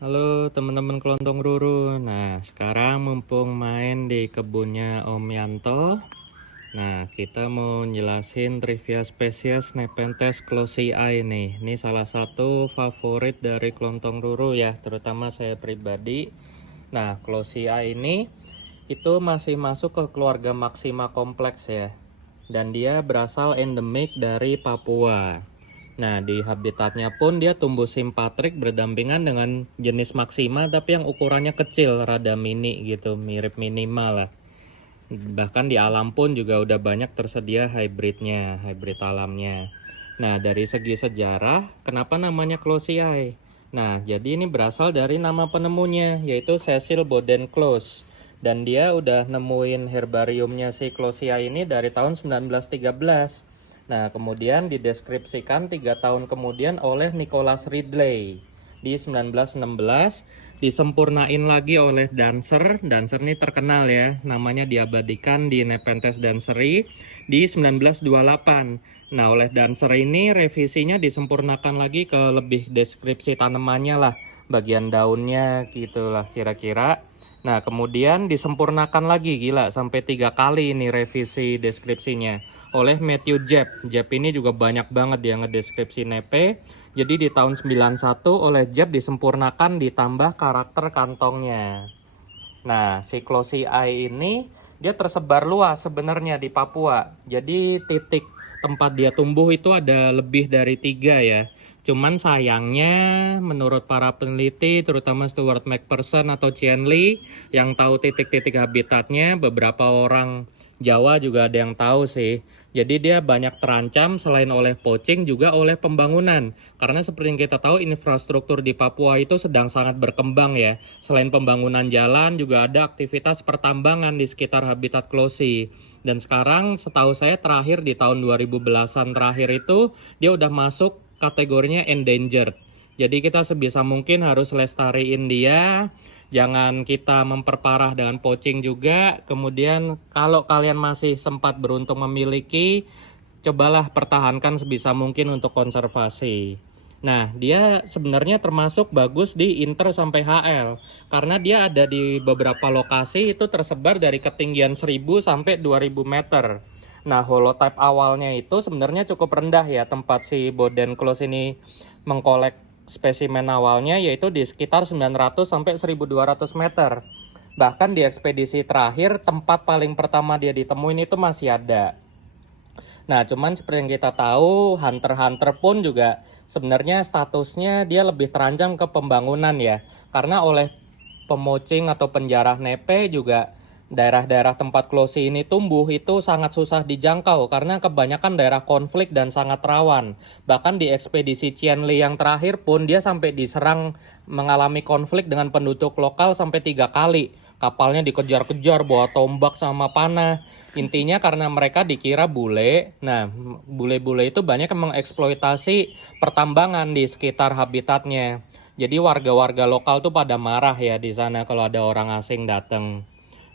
Halo teman-teman kelontong Ruru. Nah, sekarang mumpung main di kebunnya Om Yanto. Nah, kita mau jelasin trivia spesies Nepenthes closii nih. Ini salah satu favorit dari kelontong Ruru ya, terutama saya pribadi. Nah, closii ini itu masih masuk ke keluarga Maxima kompleks ya. Dan dia berasal endemik dari Papua. Nah, di habitatnya pun dia tumbuh simpatrik berdampingan dengan jenis Maxima tapi yang ukurannya kecil, rada mini gitu, mirip minimal lah. Bahkan di alam pun juga udah banyak tersedia hybrid alamnya. Nah, dari segi sejarah, kenapa namanya closii? Nah, jadi ini berasal dari nama penemunya, yaitu Cecil Boden Close. Dan dia udah nemuin herbariumnya si closii ini dari tahun 1913. Nah, kemudian dideskripsikan 3 tahun kemudian oleh Nicholas Ridley di 1916, disempurnain lagi oleh Dancer. Dancer ini terkenal ya, namanya diabadikan di Nepenthes danceri di 1928. Nah, oleh Dancer ini revisinya disempurnakan lagi ke lebih deskripsi tanamannya lah, bagian daunnya gitulah kira-kira. Nah, kemudian disempurnakan lagi, gila, sampai 3 kali ini revisi deskripsinya oleh Matthew Jebb. Jebb ini juga banyak banget dia ngedeskripsi nepe. Jadi di tahun 91 oleh Jebb disempurnakan ditambah karakter kantongnya. Nah, si closii ini dia tersebar luas sebenarnya di Papua. Jadi titik tempat dia tumbuh itu ada lebih dari 3 ya. Cuman sayangnya menurut para peneliti terutama Stuart McPherson atau Chien Lee yang tahu titik-titik habitatnya, beberapa orang Jawa juga ada yang tahu sih. Jadi dia banyak terancam selain oleh poaching juga oleh pembangunan. Karena seperti yang kita tahu infrastruktur di Papua itu sedang sangat berkembang ya. Selain pembangunan jalan juga ada aktivitas pertambangan di sekitar habitat closii. Dan sekarang setahu saya terakhir di tahun 2010-an terakhir itu dia udah masuk kategorinya endangered. Jadi kita sebisa mungkin harus lestariin dia. Jangan kita memperparah dengan poaching juga. Kemudian kalau kalian masih sempat beruntung memiliki, cobalah pertahankan sebisa mungkin untuk konservasi. Nah, dia sebenarnya termasuk bagus di inter sampai HL. Karena dia ada di beberapa lokasi itu tersebar dari ketinggian 1000 sampai 2000 meter. Nah, holotype awalnya itu sebenarnya cukup rendah ya tempat si Boden Close ini mengkolek spesimen awalnya, yaitu di sekitar 900 sampai 1200 meter. Bahkan di ekspedisi terakhir tempat paling pertama dia ditemuin itu masih ada. Nah, cuman seperti yang kita tahu, hunter-hunter pun juga sebenarnya statusnya dia lebih terancam ke pembangunan ya. Karena oleh pemoching atau penjarah nepe juga daerah-daerah tempat closii ini tumbuh itu sangat susah dijangkau karena kebanyakan daerah konflik dan sangat rawan. Bahkan di ekspedisi Chien Lee yang terakhir pun dia sampai diserang mengalami konflik dengan penduduk lokal sampai 3 kali. Kapalnya dikejar-kejar bawa tombak sama panah. Intinya karena mereka dikira bule. Nah, bule-bule itu banyak yang mengeksploitasi pertambangan di sekitar habitatnya. Jadi warga-warga lokal tuh pada marah ya di sana kalau ada orang asing datang.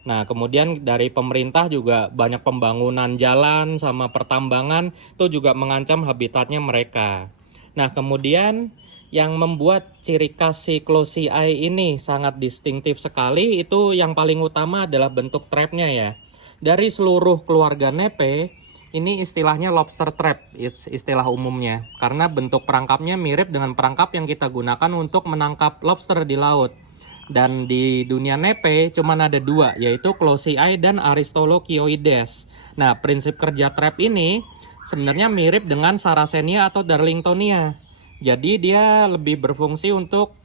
Nah, kemudian dari pemerintah juga banyak pembangunan jalan sama pertambangan itu juga mengancam habitatnya mereka. Nah, kemudian yang membuat ciri khas si closii ini sangat distintif sekali itu yang paling utama adalah bentuk trapnya ya. Dari seluruh keluarga nepe, ini istilahnya lobster trap, istilah umumnya. Karena bentuk perangkapnya mirip dengan perangkap yang kita gunakan untuk menangkap lobster di laut. Dan di dunia nepe cuma ada 2, yaitu closii dan Aristolochioides. Nah, prinsip kerja trap ini sebenarnya mirip dengan Sarracenia atau Darlingtonia. Jadi dia lebih berfungsi untuk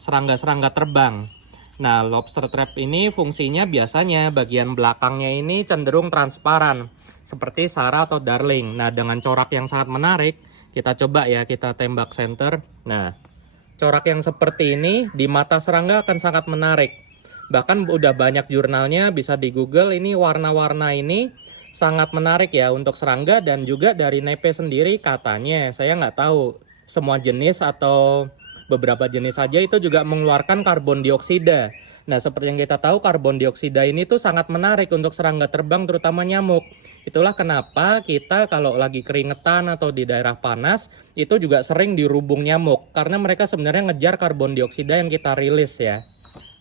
serangga-serangga terbang. Nah, lobster trap ini fungsinya biasanya bagian belakangnya ini cenderung transparan, seperti Sarah atau Darling. Nah, dengan corak yang sangat menarik, kita coba ya, kita tembak center. Nah, corak yang seperti ini di mata serangga akan sangat menarik. Bahkan udah banyak jurnalnya, bisa di Google, ini warna-warna ini sangat menarik ya untuk serangga. Dan juga dari nepe sendiri katanya, saya nggak tahu semua jenis atau beberapa jenis saja itu juga mengeluarkan karbon dioksida. Nah, seperti yang kita tahu, karbon dioksida ini tuh sangat menarik untuk serangga terbang, terutama nyamuk. Itulah kenapa kita kalau lagi keringetan atau di daerah panas, itu juga sering dirubung nyamuk. Karena mereka sebenarnya ngejar karbon dioksida yang kita rilis ya.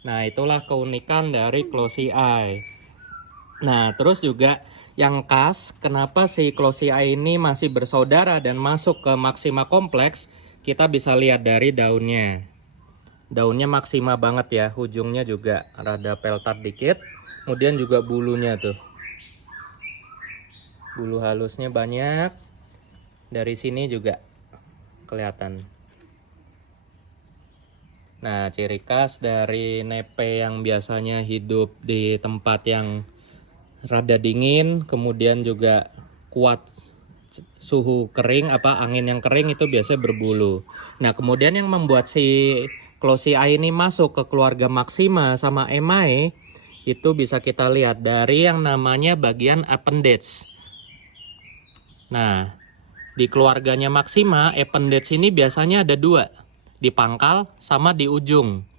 Nah, itulah keunikan dari closey eye. Nah, terus juga yang khas, kenapa si closey eye ini masih bersaudara dan masuk ke Maxima kompleks, kita bisa lihat dari daunnya. Daunnya maksima banget ya, ujungnya juga rada peltat dikit. Kemudian juga bulunya tuh. Bulu halusnya banyak. Dari sini juga kelihatan. Nah, ciri khas dari nepe yang biasanya hidup di tempat yang rada dingin, kemudian juga kuat suhu kering, angin yang kering itu biasanya berbulu. Nah, kemudian yang membuat si closey eye ini masuk ke keluarga Maxima sama emae itu bisa kita lihat dari yang namanya bagian appendage. Nah, di keluarganya Maxima, appendage ini biasanya ada dua, di pangkal sama di ujung.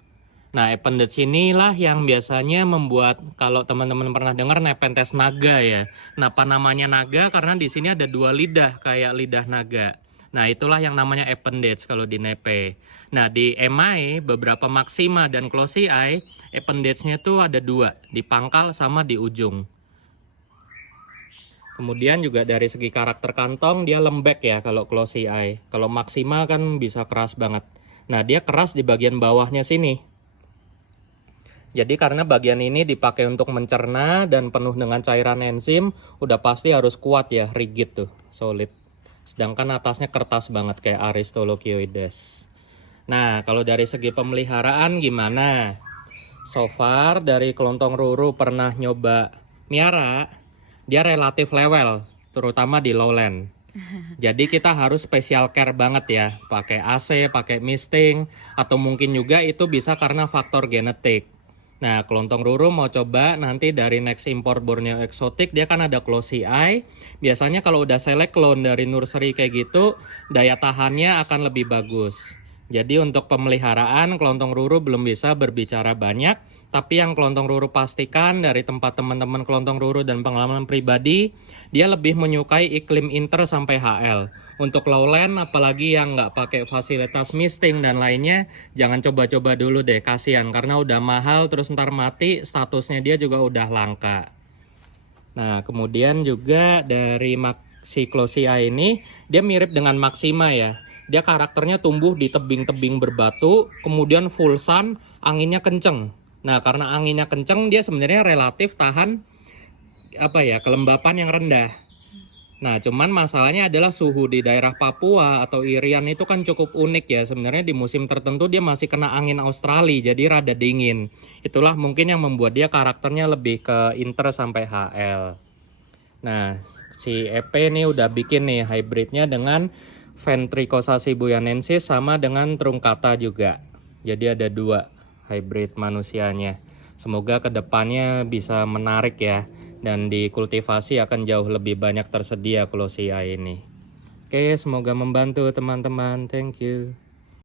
Nah, appendage inilah yang biasanya membuat, kalau teman-teman pernah dengar Nepenthes naga ya. Kenapa namanya naga? Karena di sini ada dua lidah kayak lidah naga. Nah, itulah yang namanya appendage kalau di nepe. Nah, di emae, beberapa Maxima dan closey eye, appendage-nya tuh ada dua, di pangkal sama di ujung. Kemudian juga dari segi karakter kantong, dia lembek ya kalau closey eye. Kalau Maxima kan bisa keras banget. Nah, dia keras di bagian bawahnya sini. Jadi karena bagian ini dipakai untuk mencerna dan penuh dengan cairan enzim, udah pasti harus kuat ya, rigid tuh, solid. Sedangkan atasnya kertas banget kayak Aristolochioides. Nah, kalau dari segi pemeliharaan gimana? So far dari kelontong ruru pernah nyoba miara, dia relatif level, terutama di lowland. Jadi kita harus special care banget ya, pakai AC, pakai misting, atau mungkin juga itu bisa karena faktor genetik. Nah, kelontong ruru mau coba nanti dari next import Borneo Exotic, dia kan ada closey eye. Biasanya kalau udah select clone dari nursery kayak gitu, daya tahannya akan lebih bagus. Jadi untuk pemeliharaan, kelontong ruru belum bisa berbicara banyak. Tapi yang kelontong ruru pastikan dari tempat teman-teman kelontong ruru dan pengalaman pribadi, dia lebih menyukai iklim inter sampai HL. Untuk lowland, apalagi yang nggak pakai fasilitas misting dan lainnya, jangan coba-coba dulu deh, kasihan. Karena udah mahal, terus ntar mati, statusnya dia juga udah langka. Nah, kemudian juga dari si closey eye ini, dia mirip dengan Maxima ya. Dia karakternya tumbuh di tebing-tebing berbatu, kemudian full sun, anginnya kenceng. Nah, karena anginnya kenceng, dia sebenarnya relatif tahan kelembapan yang rendah. Nah, cuman masalahnya adalah suhu di daerah Papua atau Irian itu kan cukup unik ya. Sebenarnya di musim tertentu dia masih kena angin Australia, jadi rada dingin. Itulah mungkin yang membuat dia karakternya lebih ke inter sampai HL. Nah, si EP ini udah bikin nih hybridnya dengan Ventricosa sibuyanensis sama dengan truncata juga. Jadi ada dua hybrid manusianya. Semoga kedepannya bisa menarik ya. Dan dikultivasi akan jauh lebih banyak tersedia closey eye ini. Oke, semoga membantu teman-teman. Thank you.